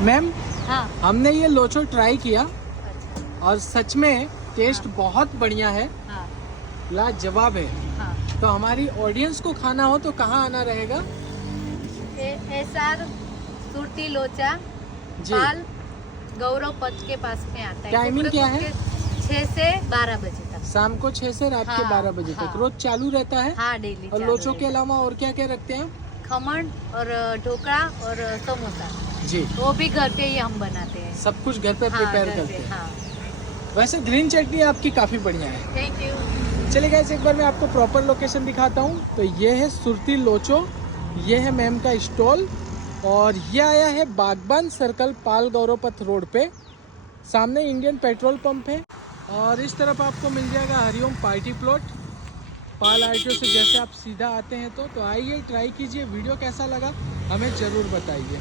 Ma'am, हाँ। हमने ये लोचो ट्राई किया अच्छा। और सच में टेस्ट बहुत बढ़िया है, हाँ। लाजवाब है। हाँ। तो हमारी ऑडियंस को खाना हो तो कहाँ आना रहेगा? एसआर सुरती लोचा जी। पाल गौरव पथ के पास में आता है। टाइमिंग क्या है? 6 से 12 बजे तक। शाम को 6 से रात के हाँ, 12 बजे तक हाँ। रोज चालू रहता है। हाँ, डेली और चालू लोचो के रहता है। अलावा और क्या क्या रखते हैं आप? खमण और ढोकला और समोसा, जी, वो भी घर पे ही हम बनाते हैं। सब कुछ घर पे हाँ, प्रिपेयर घर करते पे, हैं। हाँ। वैसे ग्रीन चटनी आपकी काफ़ी बढ़िया है। Thank you. चलिए गाइस, एक बार मैं आपको प्रॉपर लोकेशन दिखाता हूँ। तो ये है सुरती लोचो, ये है मैम का स्टॉल और ये आया है बागबान सर्कल पाल गौरव पथ रोड पे। सामने इंडियन पेट्रोल पंप है और इस तरफ आपको मिल जाएगा हरिओम पार्टी प्लॉट। पाल आरटीओ से जैसे आप सीधा आते हैं तो आइए ट्राई कीजिए। वीडियो कैसा लगा हमें ज़रूर बताइए।